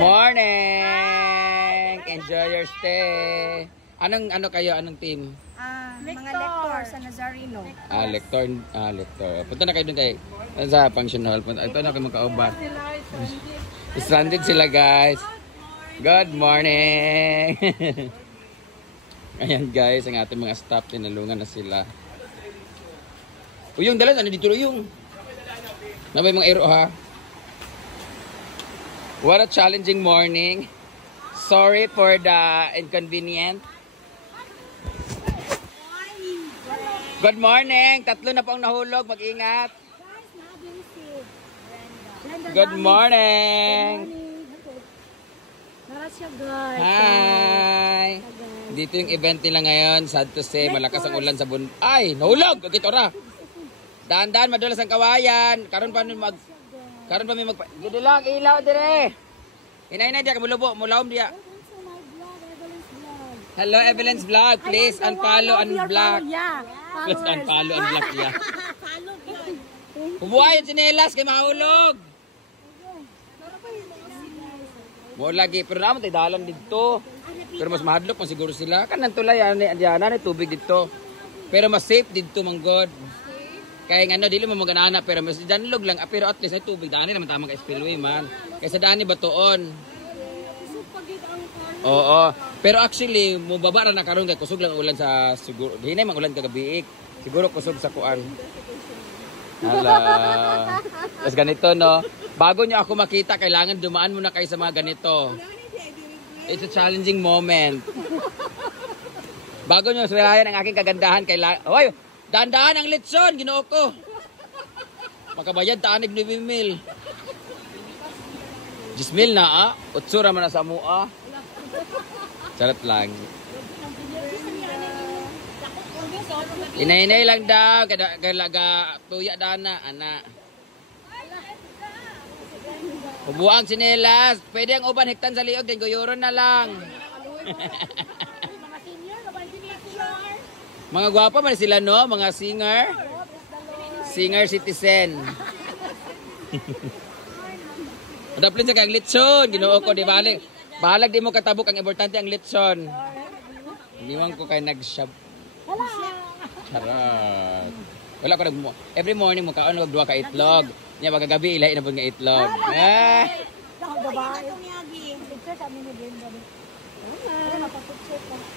Morning! Enjoy your stay. Ano kayo? Anong team? Mga lector sa Nazareno. Lector. Punta na kayo dun kay sa function hall. Ito na kayo magkaubat. Stranded sila, guys. Good morning! Ayan, guys, ang ating mga staff, tinalungan na sila. Uyong, dalan, ano dito Uyong? Nabay mga ero, ha? What a challenging morning. Sorry for the inconvenience. Good morning. Tatlo na po ang nahulog. Mag-ingat. Good morning. Hi. Dito yung event nila ngayon. Sad to say, malakas ang ulan sa Ay, nahulog. Dito ra. Daan-daan, madulas ang kawayan. Karon pa may Dito lang, ilaw dire. Inay-inay diya, kamulubo. Mulawom diya. Hello, Evelyn's Vlog. Please unfollow and block. Please unfollow and block ya. Kubuhay yung sinelas kay mahulog. Mo lagi, pero naman tayo dalan dito. Pero mas mahadlok pa siguro sila. Kanan tulay, andiyan tubig dito. Pero mas safe dito, manggod. Kaya nga, dili mo maganana, pero mas danlog lang. Pero at least ay tubig. Dani naman tamang ka-spillway, man. Kaysa dani batoon. Oo. Pero actually, mubaba na karon kay kusog lang ulan sa siguro. Hinay mang ulan kagabi. Siguro kusog sa kuan. Hala. Tapos ganito, no? Bago nyo ako makita, kailangan dumaan muna kayo sa mga ganito. It's a challenging moment. Bago nyo swelayan ang aking kagandahan, kailangan... Hoy! Dahan-dahan ang litson, ginoo ko. Makabayad, taanig 9 mil. 10 mil na, Utsura man na sa mua. Charot lang. Inay-inay lang daw. Kalaga tuya dana, anak. Ubuang sinelas. Pwede ang uban hektan sa liog, din guyuron na lang. Mga gwapa man sila, no? Mga singer. Singer citizen. Padaplin sa kang litson. Ginoo ko, di balik. Bahalag di mo katabok. Ang importante ang litson. Iniwang ko kayo nag-shop. Charot. Wala ko nag... Every morning mo kaon, wag 2 ka itlog. Nya magagabi, ilahi na po nga itlog.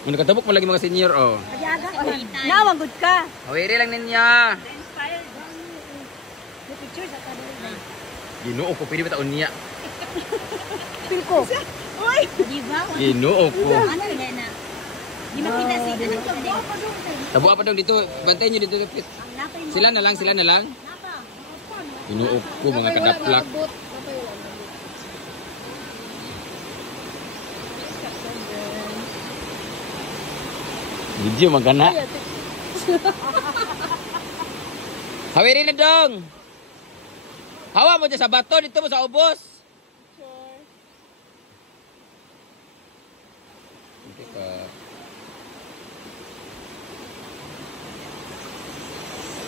Muna katabok mo lagi mga senior, oh. Nawang good ka. Hawiri lang ninyo. Ginoo ko, pwede ba taon niya? Pil ko. Uy! Diba? Ginoo ko. Ano na? Di makita si Tabuha pa daw dito. Bantayin nyo dito. Sila na lang. Ginoo ko, mga kadaplak. Video magana. Hawiri na dong. Hawa mo dyan sa bato. Dito mo sa ubos. Hindi ka.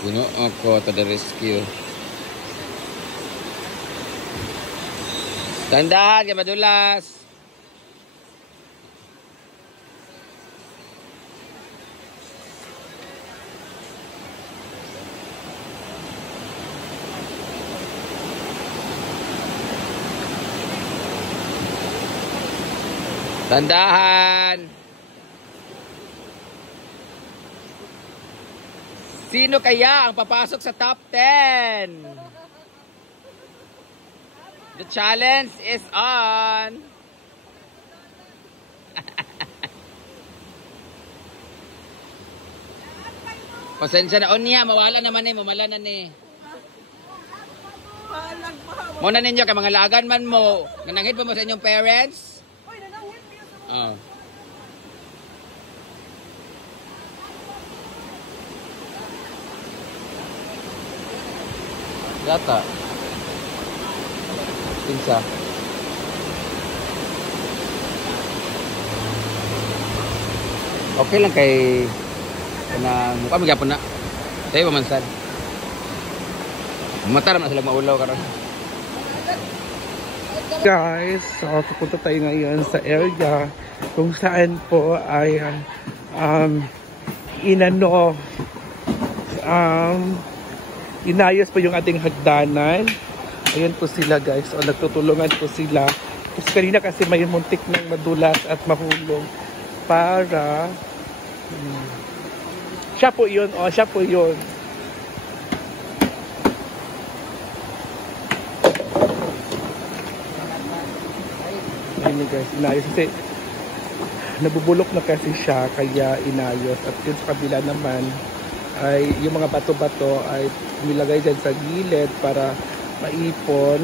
Ginoo ako to the rescue. Tandahan kay madulas. Tandahan. Sino kaya ang papasok sa top 10? The challenge is on. Pasensya na. O niya, mawala naman mamala na Muna ninyo, kay mga lagan man mo. Nananghid pa mo sa inyong parents? Oh. Yata. Pinsa. Okay lang kay na mukha magyapon na. Tayo pamansan. Matar na sila maulaw karon. Guys, so pupunta tayo ngayon sa area kung saan po ay inayos po yung ating hagdanan. Ayan po sila guys. So nagtutulungan po sila. Kasi kanina kasi may muntik ng madulas at mahulog para siya po yun. O, siya po yun. Ayun guys, inayos. Kasi nabubulok na kasi siya, kaya inayos. At yun sa kabila naman, ay yung mga bato-bato ay nilagay dyan sa gilid para maipon.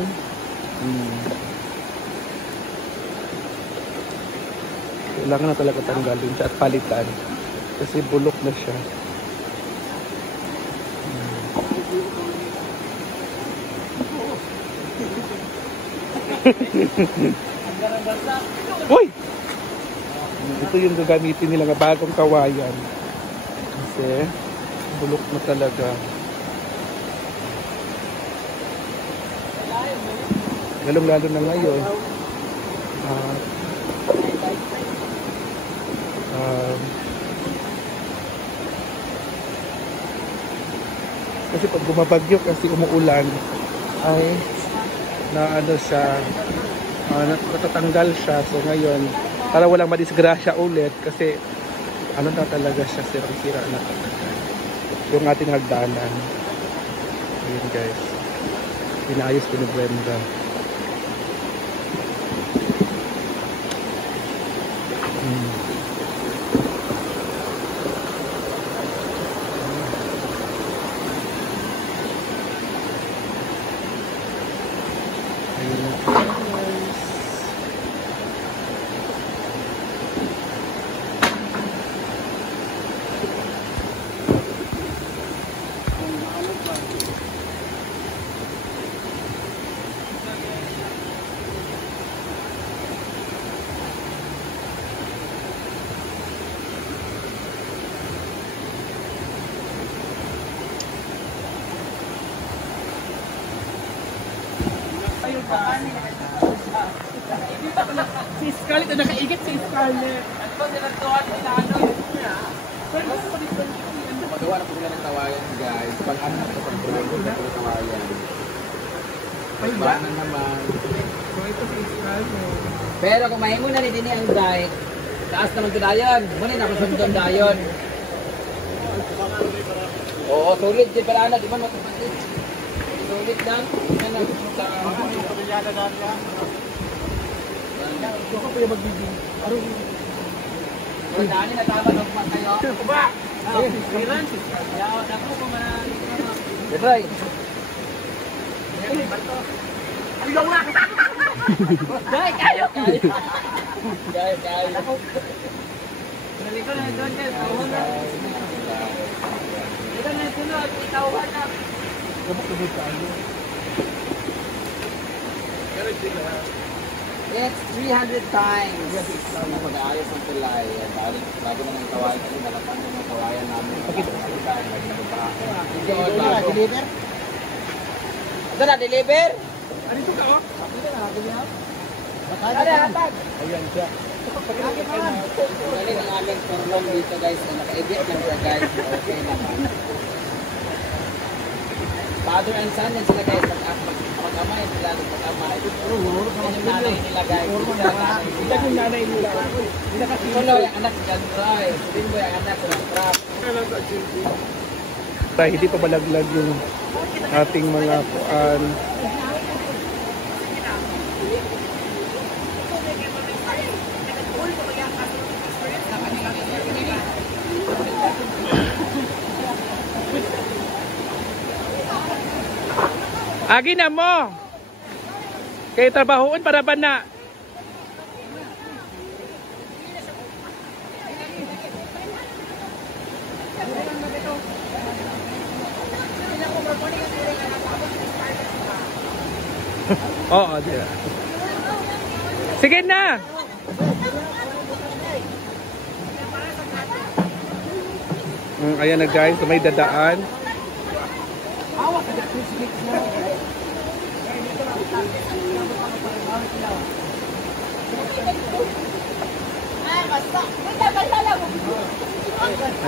Kailangan na talaga tanggalin siya at palitan. Kasi bulok na siya. Uy! Ito yung gagamitin nila ng bagong kawayan. Kasi bulok na talaga. Lalong-lalo na ngayon. Kasi pag bumabagyo kasi umuulan ay na ano siya, natatanggal siya. So ngayon para walang madisgrasya ulit kasi ano na talaga siya, sirang-sira na talaga yung ating hagdanan. Ayun guys, inayos ko ni Brenda. Si Scarlett, nakaigit si Scarlett. Ito, sinagtuhan nila ano yun niya. Magawa na po sila ng kawayan guys. Pag-ano na ito, pag-tulog na ito kawayan. Pag-bana naman. So ito si Scarlett. Pero kung mahimo na rin din ang diet, taas naman ito dayon. Muna na kasundon dayon. Oo, sulit. Di pala na, di man matapatid. Sulit lang. Yan ang pamilyada dahil yan. Ito ka pa yung magbibig. Arong. Dali na tama ng pa kayo. Ba? Kiran. Yaw, ako ko man. Detoy. Ayaw na. Dai kayo. Dai kayo. Dali ko na doon guys. Tawon na. Ito na sunod, itawan na. Kapag-kapag ka ano. Pero sila. It's 300 times. Mag-aayos ng tulay. Bago na ng kawayan kasi nalapan ng kawayan namin. Deliver? Ito na, deliver? Ano ito ka o? Ano, hatag? Ayan siya. Dali ng aming turlong dito guys. Naka-edit lang siya guys. Okay naman. Father and son yan sila guys. Pag-amay sila. Pag-amay. Yan yung nanay nila guys. Yan yung nanay nila. Solo yung anak dyan, Troy. Sabihin mo yung anak ng trap. Dahil hindi pa balaglag yung ating mga kuan. Agi na mo. Kaya trabahoon para ba na? Oo, sige na. Ayan na guys, may dadaan.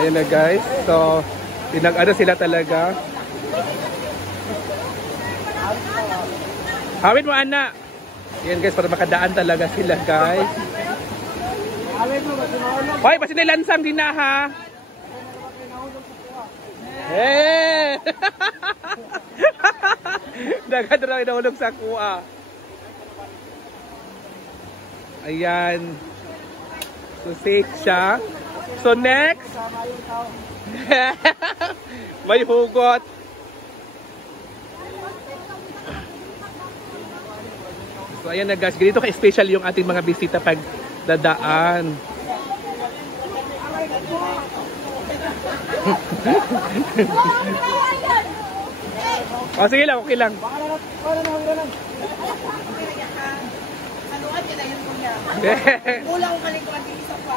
Ayan na guys. So, pinag-ano sila talaga. Hawin mo, Ana. Ayan guys, para makadaan talaga sila guys. Hoy, basta nilansang din na ha. Eh! Dagat na inahulog sa kuha. Ayan. So safe siya. So next. May hugot. So ayan na guys. Ganito ka-special yung ating mga bisita pag dadaan. Oh, sige lang, okay lang. Kulang ka nito at isa pa.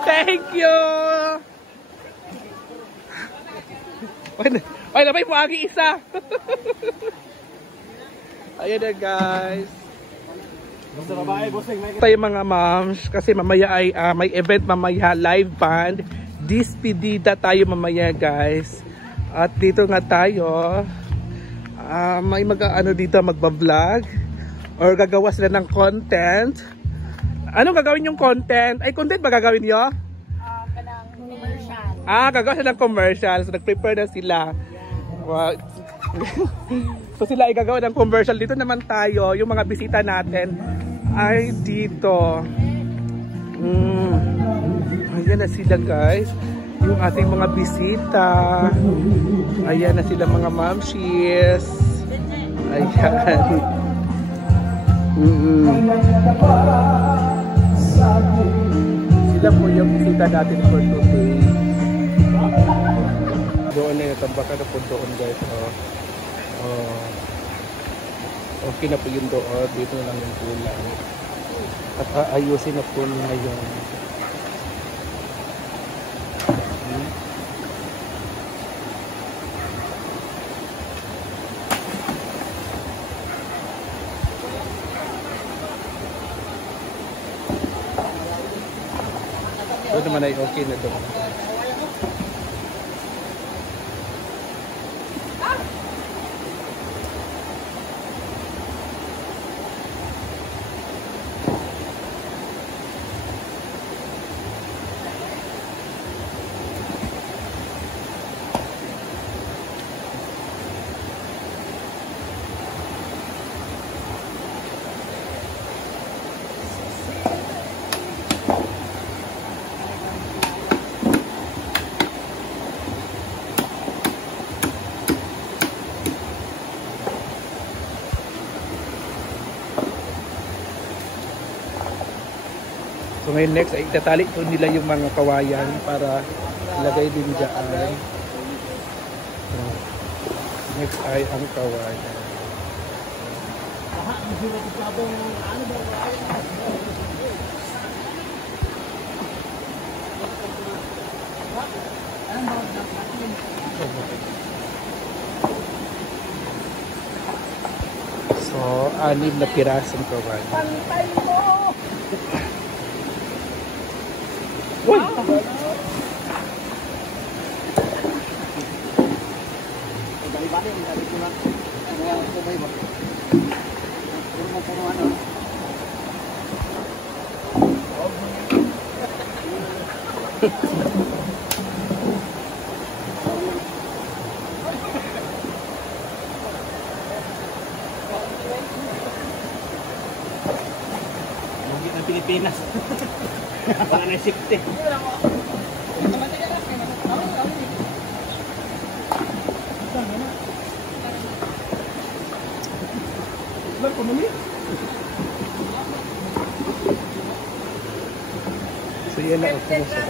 Thank you. Ay, labay mo agi isa. Ayan na guys. Tayo mga moms, kasi mamaya ay may event mamaya, live band. Despedida tayo mamaya guys. At dito nga tayo, may mag-ano dito, magba-vlog or gagawa sila ng content. Anong gagawin yung content? Ay, content ba gagawin nyo? Gagawa sila ng commercial. So, nag-prepare na sila. Wow. So, sila ay gagawa ng commercial. Dito naman tayo, yung mga bisita natin ay dito. Ayan na sila guys. Yung ating mga bisita. Ayan na sila mga mamshies. Ayan. Sila po yung bisita natin for today. Doon na yung tambakan na po doon guys. Okay na po yung doon. Dito na lang yung kulang. At aayusin na po ngayon. Doon naman ay okay na doon. So ngayon next ay itatali po nila yung mga kawayan para ilagay din dyan. So, next ay ang kawayan. So, 6 na pirasong kawayan. Uy! Pilipinas. Wala na safety. So yan na, okay na siya.